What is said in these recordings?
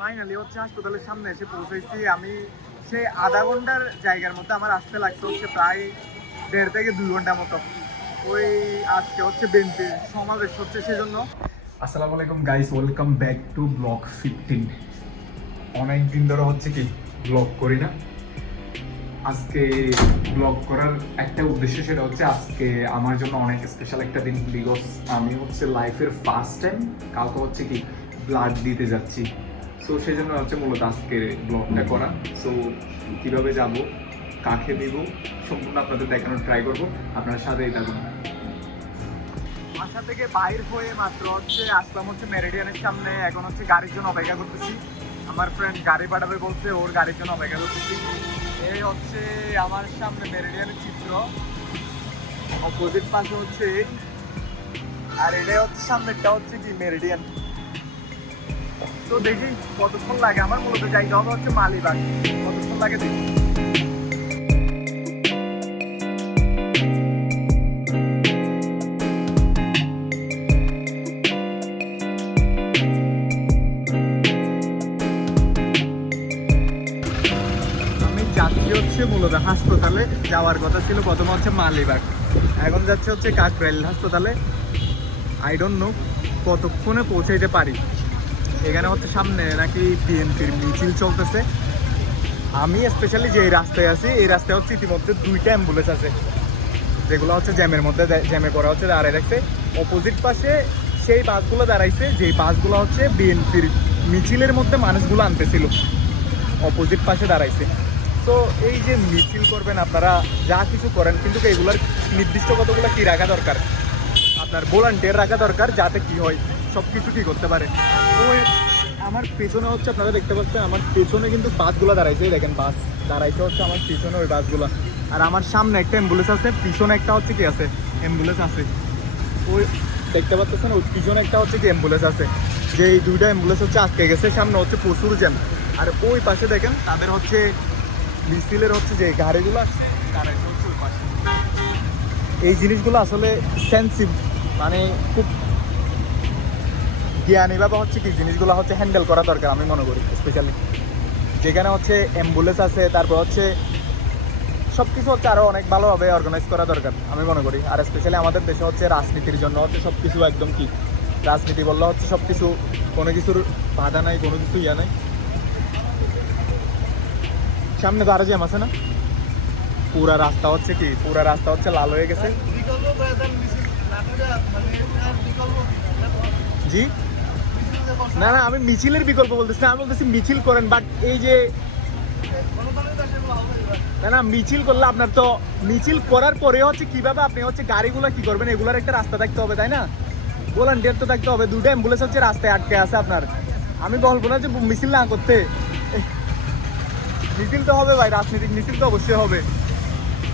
Finally হচ্ছে হাসপাতালের সামনে এসে পৌঁছেছি আমি। সেই আধা ঘন্টার জায়গার মধ্যে আমার আসতে লাগছে হচ্ছে প্রায় 1.5 থেকে 2 ঘন্টা মতো। ওই আজকে হচ্ছে বিএনপির সমাবেশ হচ্ছে সেজন্য। আসসালামু আলাইকুম guys, welcome back to blog 15। অনেক দিন ধরে হচ্ছে কি ব্লগ করি না। আজকে ব্লগ করার একটা উদ্দেশ্য, সেটা হচ্ছে আজকে আমার জন্য অনেক স্পেশাল একটা দিন, বিকজ আমি হচ্ছে লাইফের ফার্স্ট টাইম কাউকে হচ্ছে কি ব্লাড দিতে যাচ্ছি। সো সেই জন্য হচ্ছে মূলত আজকে ব্লগটা করা। সো কীভাবে যাব, কাকে দিব, সম্পূর্ণ আপনাদের দেখানোর ট্রাই করবো। আপনার সাথেই থাকুন। বাসা থেকে বাইর হয়ে মাত্র হচ্ছে আসলাম হচ্ছে মেরিডিয়ানের সামনে। এখন হচ্ছে গাড়ির জন্য অপেক্ষা করতেছি। আমার ফ্রেন্ড গাড়ি পাঠাবে বলছে, ওর গাড়ির জন্য অপেক্ষা করতেছি। এই হচ্ছে আমার সামনে মেরিডিয়ানের চিত্র, অপোজিট পাশে হচ্ছে, আর এটাই হচ্ছে সামনেরটা হচ্ছে কি মেরিডিয়ান। তো দেখি কতক্ষণ লাগে। আমার মূলত জায়গা হবে হচ্ছে মালিবাগ। কতক্ষণ লাগে দেখি। যাচ্ছি হচ্ছে মূলত হাসপাতালে, যাওয়ার কথা ছিল প্রথমে হচ্ছে মালিবাগ, এখন যাচ্ছে হচ্ছে কাকরাইল হাসপাতালে। আই ডোন্ট নো কতক্ষণে পৌঁছাইতে পারি। এখানে হচ্ছে সামনে নাকি বিএনপির মিছিল চলতেছে। আমি স্পেশালি যে রাস্তায় আছি, এই রাস্তায় হচ্ছে ইতিমধ্যে 2টা অ্যাম্বুলেন্স আছে, যেগুলো হচ্ছে জ্যামের মধ্যে জ্যামে করা হচ্ছে দাঁড়ায় রাখছে। অপোজিট পাশে সেই বাসগুলো দাঁড়াইছে, যেই বাসগুলো হচ্ছে বিএনপির মিছিলের মধ্যে মানুষগুলো আনতেছিল, অপোজিট পাশে দাঁড়াইছে। তো এই যে মিছিল করবেন আপনারা, যা কিছু করেন, কিন্তু এগুলোর নির্দিষ্ট কতগুলো কী রাখা দরকার, আপনার ভলান্টিয়ার রাখা দরকার, যাতে কি হয় সব কিছু কী করতে পারে। ওই আমার পেছনে হচ্ছে আপনারা দেখতে পাচ্ছেন, আমার পেছনে কিন্তু বাসগুলো দাঁড়াইছে। দেখেন বাস দাঁড়াইছে হচ্ছে আমার পিছনে, ওই বাসগুলো। আর আমার সামনে একটা অ্যাম্বুলেন্স আছে, পিছনে একটা হচ্ছে কি আছে অ্যাম্বুলেন্স আছে। ওই দেখতে পাচ্ছেন ওই পিছনে একটা হচ্ছে কি অ্যাম্বুলেন্স আছে। যে এই 2টা অ্যাম্বুলেন্স হচ্ছে আটকে গেছে, সামনে হচ্ছে প্রচুর জ্যাম। আর ওই পাশে দেখেন তাদের হচ্ছে মিছিলের হচ্ছে যে গাড়িগুলো আসছে, দাঁড়াইছে হচ্ছে ওই পাশে। এই জিনিসগুলো আসলে সেন্সিভ, মানে খুব জ্ঞানীভাবে হচ্ছে কি জিনিসগুলো হচ্ছে হ্যান্ডেল করা দরকার আমি মনে করি। স্পেশালি যেখানে হচ্ছে অ্যাম্বুলেন্স আছে, তারপর হচ্ছে সব কিছু হচ্ছে আরও অনেক ভালোভাবে অর্গানাইজ করা দরকার আমি মনে করি। আর স্পেশালি আমাদের দেশে হচ্ছে রাজনীতির জন্য হচ্ছে সব কিছু একদম কি, রাজনীতি বললে হচ্ছে সব কিছু, কোনো কিছুর বাধা নাই, কোনো কিছু ইয়া নাই। সামনে তো আরো জ্যাম আছে না, পুরা রাস্তা হচ্ছে কি, পুরা রাস্তা হচ্ছে লাল হয়ে গেছে। জি না না, আমি মিছিলের বিকল্প বলতেছি, আমি বলতেছি মিছিল করেন, বাট এই যে না না, মিছিল করলে আপনার তো মিছিল করার পরে হচ্ছে কিভাবে আপনি হচ্ছে গাড়িগুলো কি করবেন, এগুলোর একটা রাস্তা থাকতে হবে, তাই না? ভলান্টিয়ার তো থাকতে হবে। 2টা অ্যাম্বুলেন্স হচ্ছে রাস্তায় আটকে আছে আপনার। আমি বলবো না যে মিছিল না করতে, মিছিল তো হবে ভাই, রাজনৈতিক মিছিল তো অবশ্যই হবে।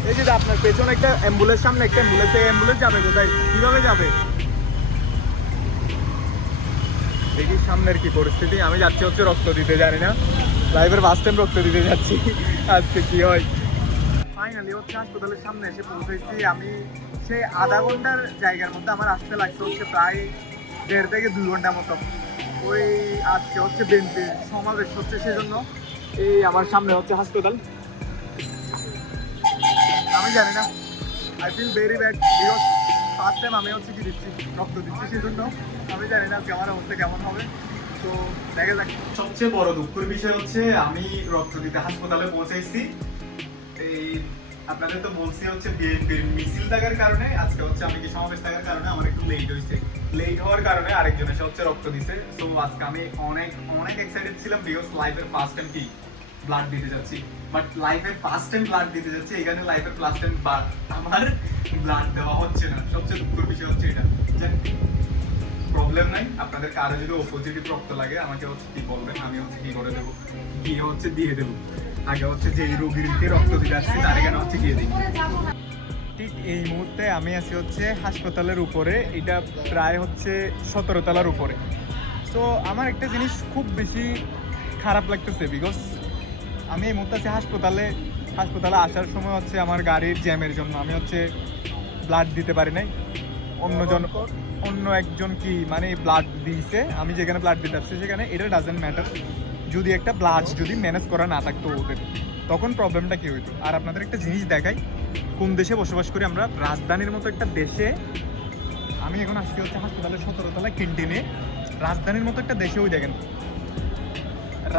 এই যে আপনার পেছনে একটা অ্যাম্বুলেন্স, সামনে একটা অ্যাম্বুলেন্স, এই অ্যাম্বুলেন্স যাবে কোথায়, কিভাবে যাবে? দেখি সামনের কি পরিস্থিতি। আমি যাচ্ছি হচ্ছে রক্ত দিতে, জানি না লাইভের ফার্স্ট টাইম রক্ত দিতে যাচ্ছি, আজকে কি হয়। ফাইনালি হচ্ছে হাসপাতালের সামনে এসে পৌঁছেছি আমি। সেই আধা ঘন্টার জায়গার মধ্যে আমার আসতে লাগছে হচ্ছে প্রায় 1.5 থেকে 2 ঘন্টা মতো। ওই আজকে হচ্ছে বিএনপির সমাবেশ হচ্ছে সেজন্য। এই আমার সামনে হচ্ছে হাসপাতাল। আমি জানি না, I feel very bad, because first time আমি হচ্ছে কি দিচ্ছি, রক্ত দিচ্ছি, সেজন্য আমি জানি না আজকে আমার অবস্থা কেমন হবে। তো দেখা যাক। সবচেয়ে বড় দুঃখের বিষয় হচ্ছে আমি রক্ত দিতে হাসপাতালে পৌঁছাইছি। এই আপনাদের তো বলছি হচ্ছে বিএনপির মিছিল থাকার কারণে, আজকে হচ্ছে আমি কি সমাবেশ থাকার কারণে আমার একটু লেট হয়েছে। লেট হওয়ার কারণে আরেকজন এসে হচ্ছে রক্ত দিছে। সো আজকে আমি অনেক অনেক এক্সাইটেড ছিলাম, বিকজ লাইফের ফার্স্ট টাইম কি ব্লাড দিতে যাচ্ছি। বাট লাইফের ফার্স্ট টাইম ব্লাড দিতে যাচ্ছি, এখানে লাইফের ফার্স্ট টাইম আমার ব্লাড দেওয়া হচ্ছে না। সবচেয়ে দুঃখের বিষয় হচ্ছে এটা। প্রবলেম নাই, আপনাদের কারো যদি পজিটিভ রক্ত লাগে আমাকে হচ্ছে কি বলবেন, আমি হচ্ছে কি করে দেবো, গিয়ে হচ্ছে দিয়ে দেবো। আগে হচ্ছে যে রোগীকে রক্ত দিতে আসছি তার এখানে হচ্ছে গিয়ে দিই। ঠিক এই মুহূর্তে আমি আছি হচ্ছে হাসপাতালের উপরে, এটা প্রায় হচ্ছে 17 তলার উপরে। তো আমার একটা জিনিস খুব বেশি খারাপ লাগতেছে, বিকজ আমি এই মুহূর্তে আছি হাসপাতালে আসার সময় হচ্ছে আমার গাড়ির জ্যামের জন্য আমি হচ্ছে ব্লাড দিতে পারি নাই। অন্য একজন কি মানে ব্লাড দিয়েছে, আমি যেখানে ব্লাড দিতে আসছি সেখানে, এটা ডাজেন্ট ম্যাটার। যদি একটা ব্লাড যদি ম্যানেজ করা না থাকতো ওদের, তখন প্রবলেমটা কি হইতো। আর আপনাদের একটা জিনিস দেখাই, কোন দেশে বসবাস করি আমরা, রাজধানীর মতো একটা দেশে। আমি এখন আসছি হচ্ছে হাসপাতালের 17 তলায় ক্যান্টিনে, রাজধানীর মতো একটা দেশে। ওই দেখেন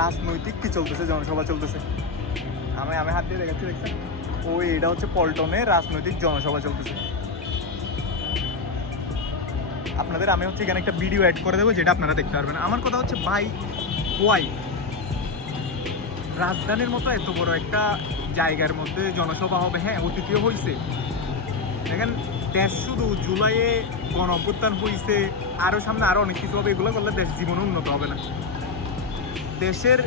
রাজনৈতিক কি চলতেছে, জনসভা চলতেছে। আমি হাত দিয়ে দেখাচ্ছি, দেখছেন? ওই এটা হচ্ছে পল্টনে রাজনৈতিক জনসভা চলতেছে। আপনাদের আমি হচ্ছে এখানে একটা ভিডিও অ্যাড করে দেবো, যেটা আপনারা দেখতে পারবেন। আমার কথা হচ্ছে ভাই, ওয়াই রাজধানীর মতো এত বড় একটা জায়গার মধ্যে জনসভা হবে? হ্যাঁ, অতীতেও হয়েছে। দেখেন দেশ শুধু জুলাইয়ে গণ অভ্যুত্থান হয়েছে, আরও সামনে আরও অনেক কিছু হবে। এগুলো করলে দেশ জীবনে উন্নত হবে না। দেশের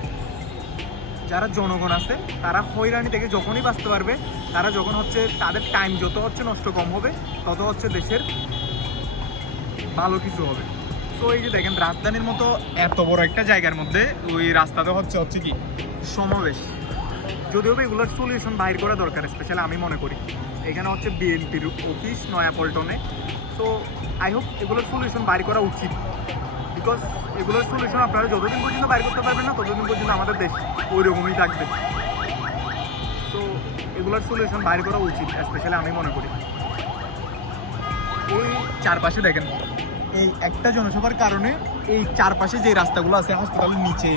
যারা জনগণ আছে তারা হয়রানি থেকে যখনই বাঁচতে পারবে, তারা যখন হচ্ছে তাদের টাইম যত হচ্ছে নষ্ট কম হবে, তত হচ্ছে দেশের ভালো কিছু হবে। তো এই যে দেখেন রাজধানীর মতো এত বড় একটা জায়গার মধ্যে ওই রাস্তাতে হচ্ছে কি সমাবেশ। যদিও এগুলোর সলিউশন বাইর করা দরকার, স্পেশালি আমি মনে করি এখানে হচ্ছে বিএনপির অফিস নয়াপল্টনে। তো আই হোপ এগুলোর সলিউশন বাইর করা উচিত, বিকজ এগুলোর সলিউশন আপনারা যতদিন পর্যন্ত বাইর করতে পারবেন না, ততদিন পর্যন্ত আমাদের দেশ ওই রকমই থাকবে। তো এগুলোর সলিউশন বাইর করা উচিত, স্পেশালি আমি মনে করি। এই চারপাশে দেখেন, এই একটা জনসভার কারণে এই চারপাশে যে রাস্তাগুলো আছে হাসপাতালের নিচে,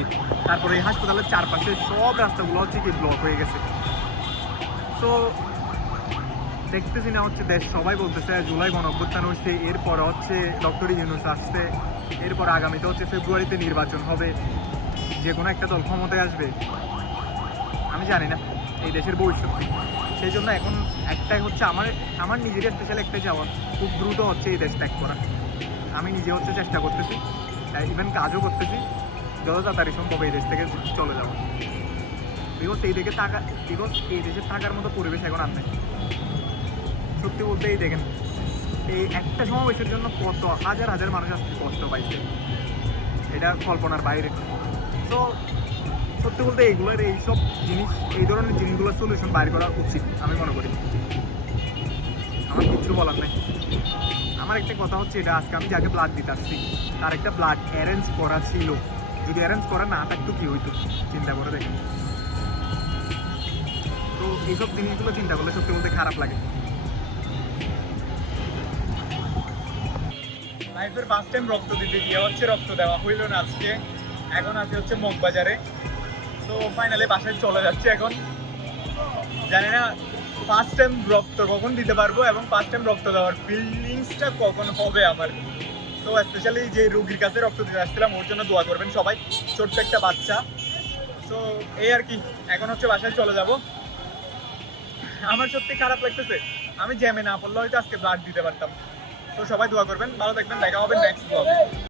তারপরে এই হাসপাতালের চারপাশে সব রাস্তাগুলো হচ্ছে কি ব্লক হয়ে গেছে। তো দেখতেছি না হচ্ছে দেশ সবাই বলতেছে জুলাই গণ অভ্যুত্থান হচ্ছে, এরপর হচ্ছে ডক্টর ইউনূস আসছে, এরপর আগামীতে হচ্ছে ফেব্রুয়ারিতে নির্বাচন হবে, যে কোনো একটা দল ক্ষমতায় আসবে। আমি জানি না এই দেশের ভবিষ্যৎ। সেই জন্য এখন একটাই হচ্ছে আমার নিজেরই স্পেশাল একটাই যাওয়া, খুব দ্রুত হচ্ছে এই দেশ ত্যাগ করা। আমি নিজে হচ্ছে চেষ্টা করতেছি, ইভেন কাজও করতেছি, যত তাড়াতাড়ি সম্ভব এই দেশ থেকে চলে যাওয়া। বিকজ এই দেশে থাকার মতো পরিবেশ এখন আর নেই। সত্যি বলতে এই দেখেন, এই একটা সমাবেশের জন্য কত হাজার হাজার মানুষ আজকে কষ্ট পাইছে, এটা কল্পনার বাইরে। তো সত্যি বলতে এইগুলোর এইসব জিনিস, এই ধরনের জিনিসগুলোর সলিউশন বাইর করা উচিত আমি মনে করি। আমার কিছু বলার নেই। আমার একটা কথা হচ্ছে এটা, আজকে আমি যাকে ব্লাড দিতে আসছি তার একটা ব্লাড অ্যারেঞ্জ করা ছিল। যদি অ্যারেঞ্জ করা না থাকতো কী হইতো চিন্তা করে দেখেন। তো এইসব জিনিসগুলো চিন্তা করলে সত্যি বলতে খারাপ লাগে। লাইফের ফার্স্ট টাইম রক্ত দিতে গিয়ে হচ্ছে রক্ত দেওয়া হইল না আজকে। এখন আছে হচ্ছে মগবাজারে। তো ফাইনালি বাসায় চলে যাচ্ছে এখন। জানি না ফার্স্ট টাইম রক্ত কখন দিতে পারবো এবং ফার্স্ট টাইম রক্ত দেওয়ার ফিলিংসটা কখন হবে আমার। তো স্পেশালি যে রুগীর কাছে রক্ত দিতে আসছিলাম ওর জন্য দোয়া করবেন সবাই, ছোট্ট একটা বাচ্চা। তো এই আর কি, এখন হচ্ছে বাসায় চলে যাব। আমার সত্যি খারাপ লাগতেছে, আমি জ্যামে না পড়লে হয়তো আজকে ব্লাড দিতে পারতাম। তো সবাই দোয়া করবেন, ভালো থাকবেন, দেখা হবে নেক্সট ব্লগে।